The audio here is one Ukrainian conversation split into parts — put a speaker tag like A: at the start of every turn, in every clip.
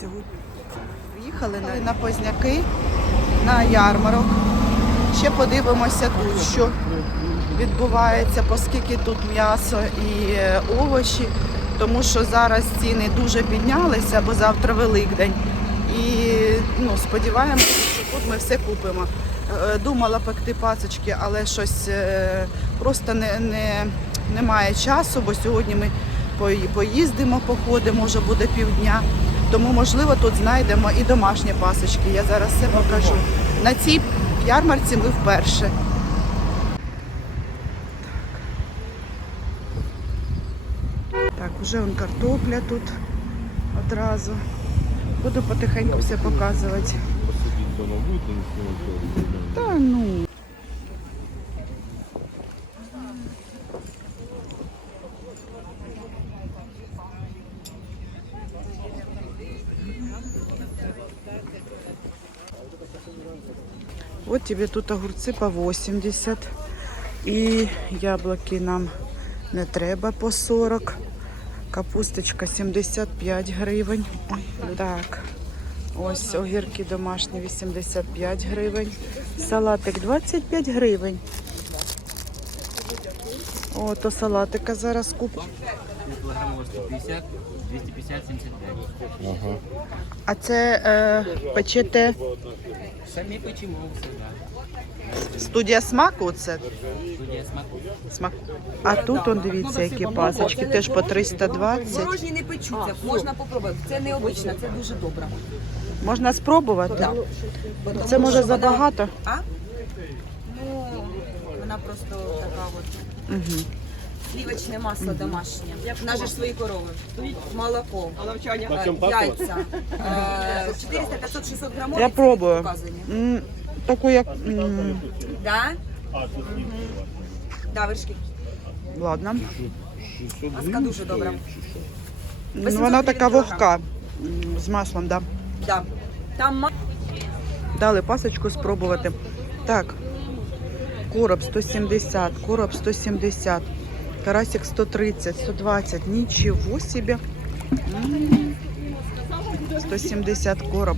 A: Сьогодні приїхали на, Позняки, на ярмарок. Ще подивимося тут, що відбувається, оскільки тут м'ясо і е, овочі, тому що зараз ціни дуже піднялися, бо завтра Великдень. І ну, сподіваємося, що тут ми все купимо. Е, Думала пекти пасочки, але щось е, просто не, не, немає часу, бо сьогодні ми поїздимо, походимо, вже буде півдня. Тому, можливо, тут знайдемо і домашні пасочки. Я зараз все покажу. На цій ярмарці ми вперше. Так, вже он картопля тут одразу. Буду потихеньку все показувати. Та ну. Вот тебе тут огурці по 80. І яблуки нам не треба по 40. Капусточка 75 гривень. Так. Ось огірки домашні 85 гривень. Салатик 25 гривень. О, то салатика зараз куп.
B: Кілограмово 150, 250, 75.
C: Ага.
A: А це е, печете
B: Самі печемо все, да.
A: студія смаку. Це
B: Студія смаку.
A: смак. А тут он дивіться, які пасочки. Теж по 320.
D: Морожені не печуться, можна попробувати. Це необично, це дуже добре.
A: Можна спробувати.
D: Да.
A: Це може забагато.
D: А? Ну, вона просто така от.
A: Угу.
D: Сливочне масло домашнє. У нас же ж свої корови. Молоко, е, яйця. Е, 400, 500, 600 грамів.
A: Я пробую.
D: Показані.
A: М, Таку як. м,
D: Да? Да, вершки.
A: Ладно.
C: 600
D: Маска дуже добра.
A: Ну,
D: 800
A: Вона така
D: гривень
A: вогка. м, З маслом. Да.
D: Там ма-
A: Дали пасочку спробувати. Так. Короб 170, короб 170, карасик 130, 120. Нічого собі. М. 170 короб.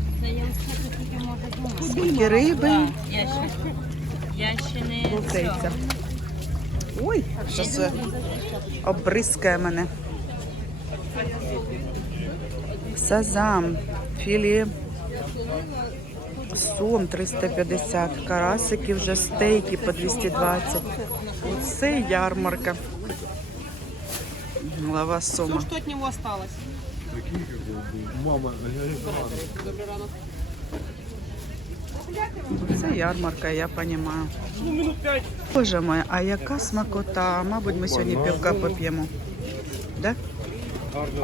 A: Скільки риби?
E: Я ще не
A: Плутається. Ой, що це обрискає мене. Сазам, філі, сом 350, карасики вже стейки по 220. Це ярмарка. Голова сома.
E: Что от него осталось?
C: Мама,
A: Це ярмарка, я розумію. Боже мой, а яка смакота? Мабуть, ми сьогодні півка поп'ємо. Да?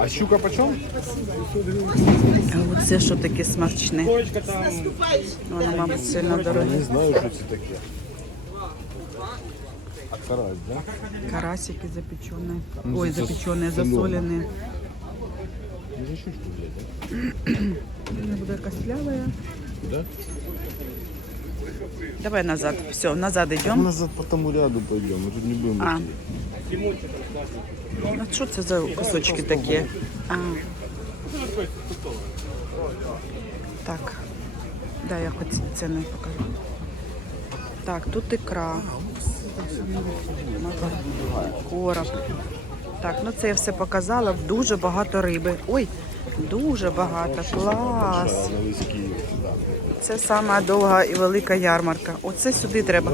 C: а щука почем?
A: А оце що таке смачне? Воно, мабуть, сильно дороге.
C: Не знаю, що це таке. Карась, да?
A: Карасики запеченные.
C: Ну,
A: Ой,
C: за-
A: запеченные,
C: соленые.
A: засоленные.
C: Ну за щучку взяти,
A: Она буде костлявая.
C: да?
A: Давай назад. Все, назад
C: Да?
A: идем.
C: Назад по тому ряду пойдем, мы тут не будем
A: А.
C: идти.
A: А що це за кусочки такі? А. Так. Да, я хоч ціни покажу. Так, тут ікра. Короб. Так, ну це я все показала. Дуже багато риби. Ой, дуже багато. Клас. Це сама довга і велика ярмарка. Оце сюди треба.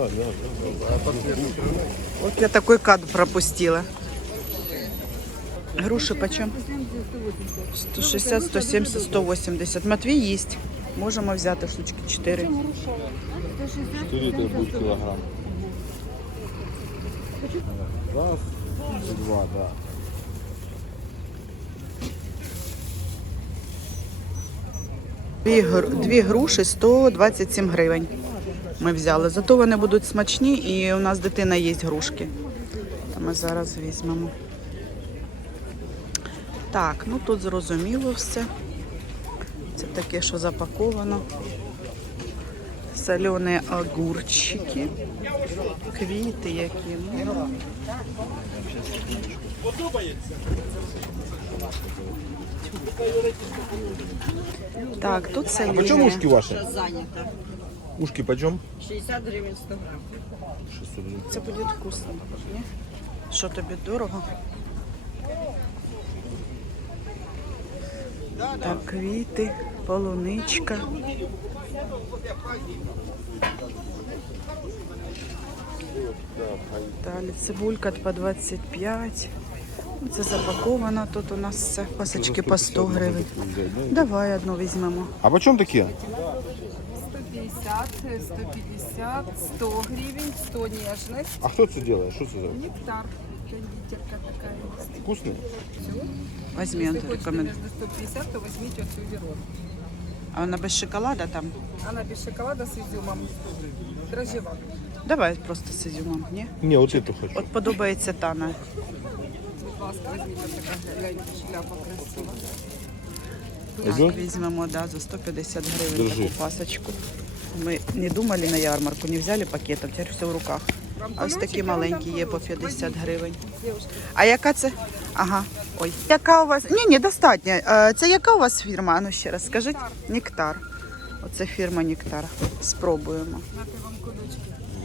A: От я такий кадр пропустила. Груші почем? 160, 170, 180. Матвій їсть. Можемо взяти штучки 4.
C: 4 это будет килограмм. Раз, два, да.
A: Дві, дві груші 127 гривень. Ми взяли. Зато вони будуть смачні і у нас дитина їсть грушки. Ми зараз візьмемо. Так, ну тут зрозуміло все. Це таке, що запаковано. Солені огурчики. Квіти які. ну. Так, тут
C: А почем ушки ваши? Ушки почем?
D: 60 гривень 100 грам.
C: 600 гривен.
A: Це буде вкусно. Що тобі дорого? Так, квіти, полуничка. Далі цибулька по 25. Ну, Це запаковано тут у нас все. Пасочки по 100 гривень. Давай одну візьмемо.
C: А по чому
F: 150, 150, 100 гривен, 100 нежных.
C: А кто это делает? Что это за?
F: Нектар, кондитерка такая есть.
C: Вкусные?
A: Візьми, я
F: Если хотите
A: рекомендую.
F: между 150, то возьмите вот всю верон.
A: А вона без шоколада там?
F: Она без шоколада с изюмом. Дрожжева.
A: Давай просто з ізюмом, ні?
C: Не, вот эту хочу.
A: От подобається Тана.
F: Будь ласка, возьмите вот такая, гляньте, шляпа красива.
C: Пойдем?
A: Так, візьмемо да, за 150 гривень
C: Держи.
A: таку пасочку. Ми не думали на ярмарку, не взяли пакетом, тепер все в руках. А ось такі маленькі є по 50 гривень. А яка це? Ага. Ой. Яка у вас? Ні, ні, достатньо. Е, Це яка у вас фірма? Ну ще раз скажіть. Нектар. Оце фірма Нектар. Спробуємо.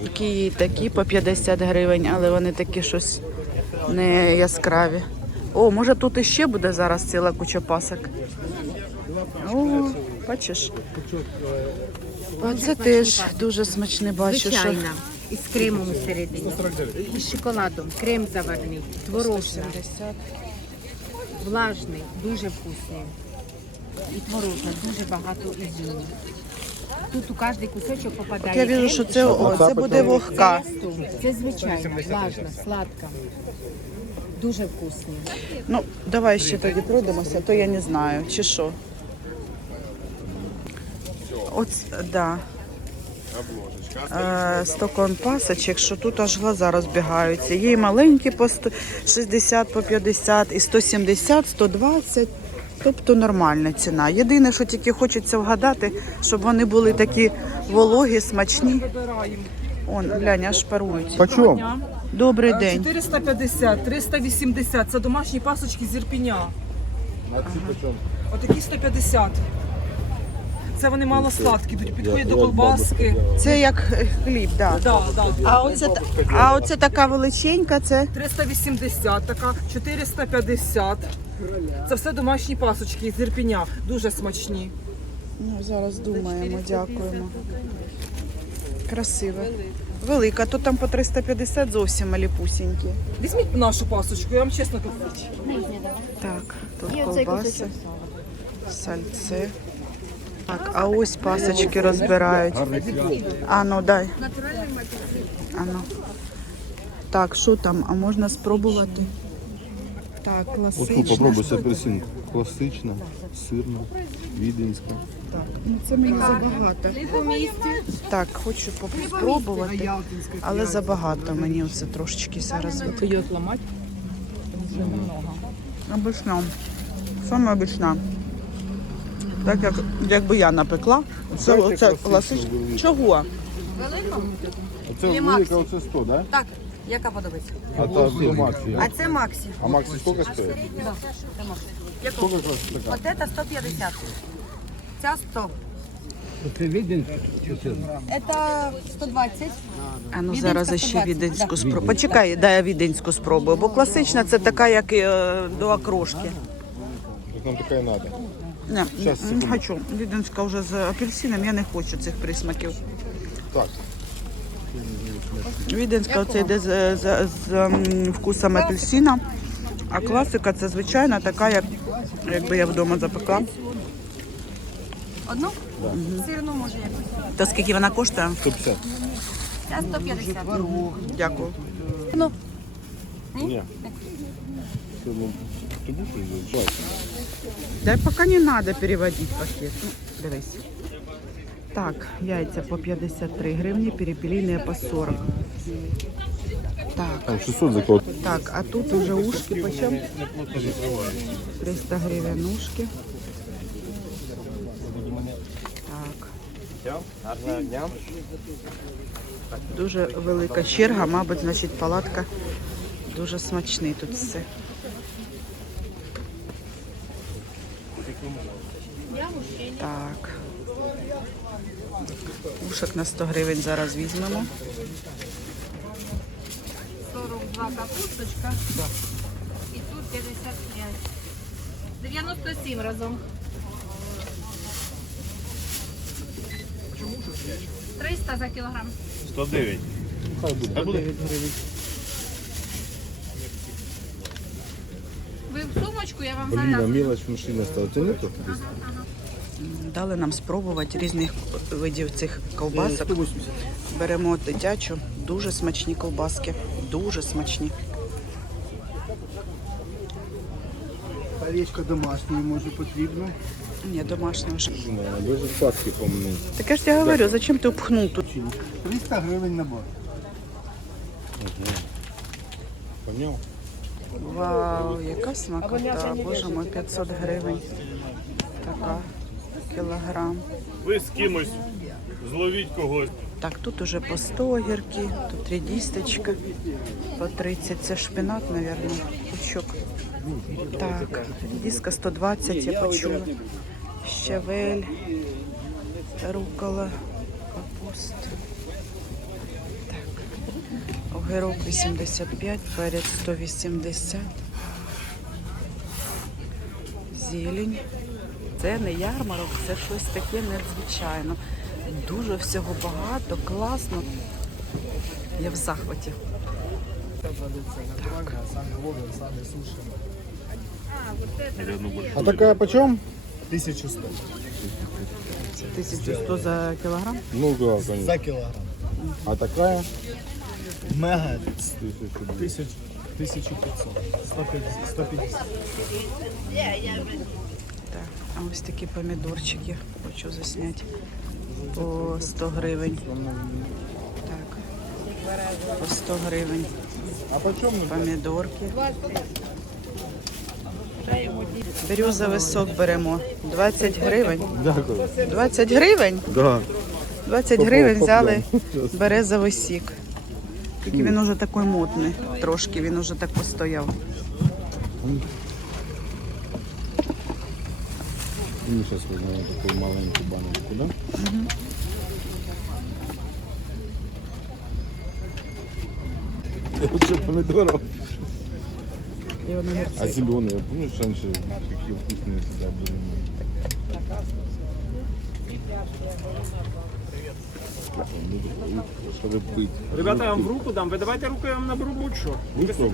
A: Такі, такі по 50 гривень, але вони такі щось не яскраві. О, може тут іще буде зараз ціла куча пасок. О, бачиш? Оце теж дуже смачне, бачу, що
G: Звичайна. Із кремом всередині. Із шоколадом. Крем заварний, творожна,
A: 170.
G: влажний, дуже вкусний. І творожна, дуже багато ізюму. Тут у кожний кусочок попадає.
A: Я вижу,
G: крем
A: що
G: і
A: це,
G: шоколад.
A: о, це буде вогка.
G: Це звичайна, влажна, сладка. Дуже вкусні.
A: Ну, давай ще тоді пройдемося, то я не знаю, чи що. От, да. Е, Стокон пасочок, що тут аж глаза розбігаються. Є і маленькі по 60, по 50, і 170, 120. Тобто нормальна ціна. Єдине, що тільки хочеться вгадати, щоб вони були такі вологі, смачні. Он, глянь, аж парують.
C: Почем?
A: Добрий день.
H: 450, 380. Це домашні пасочки з Ірпіня.
C: А ці почем?
H: Отакі 150. Це вони мало сладкі, йдуть, підходять до колбаски.
A: Це як е, хліб, так. Да.
H: Да, да.
A: А оце, а оце така величенька, це
H: 380, така 450. Це все домашні пасочки з Ірпіня. Дуже смачні.
A: ну, зараз думаємо, дякуємо. Красиво. Велика, то там по 350 зовсім маліпусінькі.
H: Візьміть нашу пасочку, я вам чесно кажу.
A: Так, тут ковбаси, сальце. Так, а ось пасочки розбирають. А ну дай. А ну. Так, що там? А можна спробувати? Так,
C: Вот
A: класична.
C: тут попробуй с апельсинку. Классично, сырно, віденська.
A: Ну, це мені забагато. Так, хочу спробувати, але забагато мені оце трошечки зараз.
H: Її ламати.
A: Обична. Саме обична. Так як якби я напекла, це,
C: Дайте
A: це
C: класичну
A: класично.
C: велику.
A: Чого?
C: Оце велика, оце 100, да?
D: Так, яка подобається?
C: А та це Максі.
D: А це Максі.
C: А Максі сколько стоїть? Сколько коштує така?
D: От це 150. Ця 100. Це 120.
A: А ну
D: Віденська
A: зараз ще
D: 120,
A: віденську спробую. Почекай, дай я віденську спробую, бо класична це така, як е, до окрошки.
C: Так нам така і надо.
A: Не,
C: Щас,
A: не
C: секунду.
A: хочу. Віденська вже з апельсином, я не хочу цих присмаків.
C: Так,
A: Віденська це йде з, з, з м, вкусом апельсина, а класика це звичайна така, як якби я вдома запекла.
D: Одну? Сирну може якусь.
A: То скільки вона коштує?
C: 150.
D: Ця 150.
A: Дякую.
D: Ну,
C: Ні. Це, ну, Ти будеш?
A: Да пока не надо переводить пакет. Ну, дивись. Так, яйця по 53 гривні, перепелиные по 40. Так,
C: Там 600 за кого?
A: так, а тут уже ушки почем? 300 гривен ушки. Так. Дуже велика черга, мабуть, значить, палатка дуже смачний тут все. Так. Ушок на 100 гривень зараз візьмемо.
E: 42 капусточка. І тут 55. 97 разом. 300 за кілограм.
C: 109. Хай буде. Хай буде.
E: Ви в сумочку, я вам
C: Блін, а
E: зав'язую.
C: мелочь машина стала. Це не то?
A: Дали нам спробувати різних видів цих ковбасок. Беремо дитячу, дуже смачні ковбаски. Дуже смачні.
I: Овечка домашня, може потрібно.
A: Ні, домашня вже.
C: Даже паски помню.
A: Так я ж тебе говорю, зачем ти впхнув тут?
I: 300 гривень набор.
C: Поняв?
A: Вау, яка смакота. Боже мой, 500 гривень. Така кілограм.
J: Ви з кимось зловіть когось.
A: Так, тут уже по 100 огірки, тут редісточка по 30. Це шпинат, мабуть, пучок. Так, редиска 120, я почула. Щавель, рукола, капуста. Так, огірок 85, перець 180. Зелень. Це не ярмарок, це щось таке надзвичайно. Дуже всього багато, класно. Я в захваті.
C: А така почем?
I: 1100
A: Це 1100 за кілограм.
C: Ну да, конечно.
I: за кілограм.
C: А такая?
I: Мега 1500. 150. 150.
A: Ось такі помідорчики хочу засняти по 100 гривень. Так, по 100 гривень. Помідорки. Березовий сок беремо. 20 гривень. 20 гривень?
C: Да.
A: 20 гривень взяли березовий сік. Тільки він уже такий мутний. Трошки він уже так постояв.
C: Ну, сейчас возьмем такую маленькую баночку, да? Лучше помидоров. А зеленые, помнишь, раньше какие вкусные всегда были? Чтобы быть.
J: Ребята, я вам в руку дам. Ви давайте руку, я вам наберу будь-що.
C: Ви.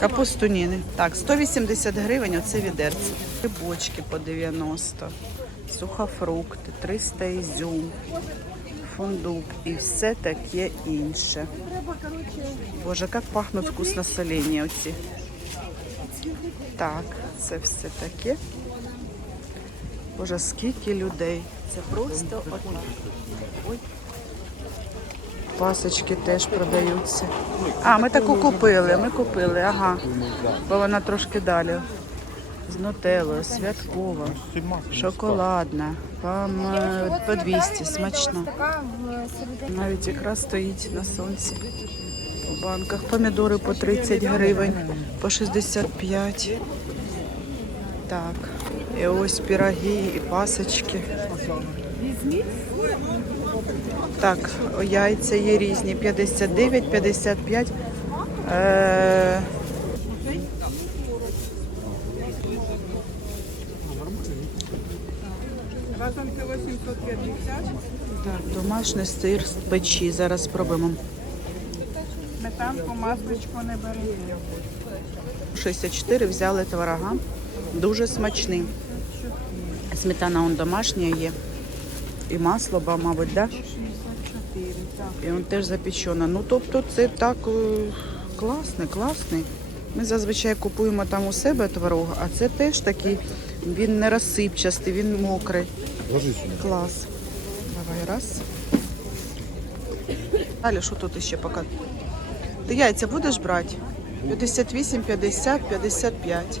A: Капусту ніни. Так, 180 гривень оце відерце. Грибочки по 90, сухофрукти, 300 ізюм, фундук і все таке інше. Боже, як пахнуть вкусно солені оці. Так, це все таке. Боже, скільки людей. Це просто от... Ой. Пасочки теж продаються. А, ми таку купили, ми купили, ага. Бо вона трошки далі. З нутеллою, святкова, шоколадна, вам е, по 200, смачно. Навіть ікра стоїть на сонці. У банках помідори по 30 гривень, по 65. Так, і ось пироги і пасочки. Так, яйця є різні. 59, 55. Е...
H: Разом кіло 750.
A: Так, домашній сир з печі. Зараз спробуємо.
H: Сметанку, масличко не бери.
A: 64 взяли творога. Дуже смачний. Сметана он домашня є. І масло, ба, мабуть, да? І він теж запечене. Ну, тобто це так е, класний, класний. Ми зазвичай купуємо там у себе творог, а це теж такий, він не розсипчастий, він мокрий.
C: Ложи сюда.
A: Клас. Давай раз. Далі, що тут ще поки? Ти яйця будеш брати? 58, 50, 55.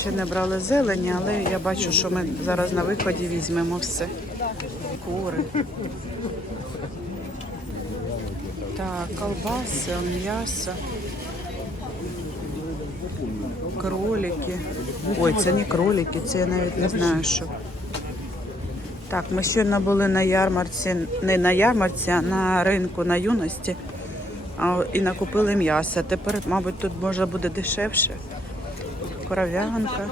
A: ще не брали зелені, але я бачу, що ми зараз на виході візьмемо все. Кури. Так, колбаси, м'ясо. Кролики. Ой, це не кролики, це я навіть не знаю, що. Так, ми щойно були на ярмарці, не на ярмарці, а на ринку на юності а, і накупили м'ясо. Тепер, мабуть, тут може буде дешевше. Коров'янка.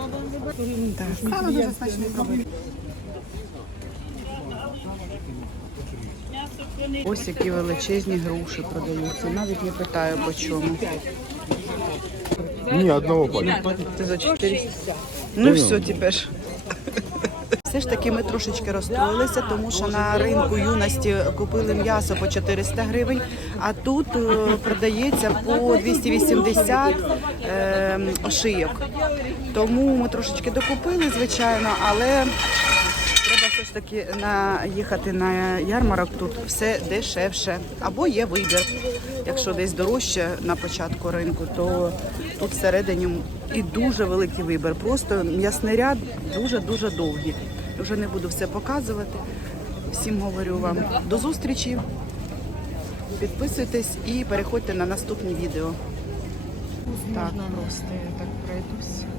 A: Так. Ось які величезні груші продаються. Навіть не питаю по чому.
C: Ні, одного пальця.
A: Це за 400. Ну все, тепер. Все ж таки ми трошечки розстроїлися, тому що на ринку юності купили м'ясо по 400 гривень, а тут е, продається по 280 е, ошийок. Тому ми трошечки докупили, звичайно, але треба все ж таки на, їхати на ярмарок тут все дешевше. Або є вибір. Якщо десь дорожче на початку ринку, то тут всередині і дуже великий вибір. Просто м'ясний ряд дуже-дуже довгий. Вже не буду все показувати. Всім говорю вам до зустрічі. Підписуйтесь і переходьте на наступні відео. Так, просто я так пройдусь.